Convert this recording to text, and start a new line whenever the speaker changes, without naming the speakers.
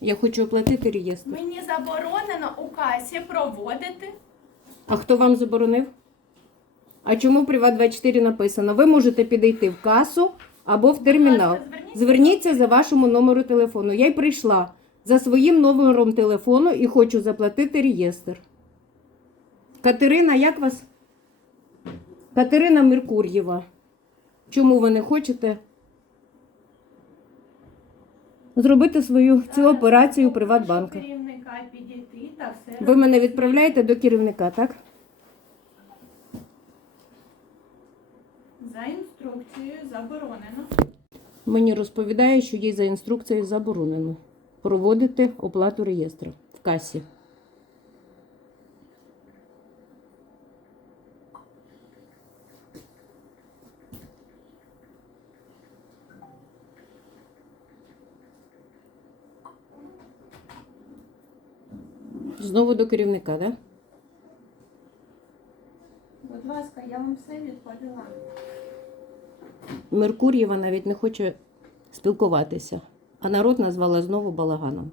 Я хочу оплатити реєстр.
Мені заборонено у касі проводити.
А хто вам заборонив? А чому в Приват 24 написано? Ви можете підійти в касу або в термінал.
ласка, зверніться.
Зверніться за вашому номеру телефону. Я й прийшла за своїм номером телефону і хочу заплатити реєстр. Катерина, як вас? Катерина Меркур'єва. Чому ви не хочете зробити свою цю операцію у Приватбанку?
керівника підійти та все
Ви мене відправляєте до керівника, так?
За інструкцією заборонено.
Мені розповідає, що їй за інструкцією заборонено проводити оплату реєстру в касі. Знову до керівника, так? Да?
Будь ласка, я вам все відповіла.
Меркур'єва навіть не хоче спілкуватися, а народ назвала знову балаганом.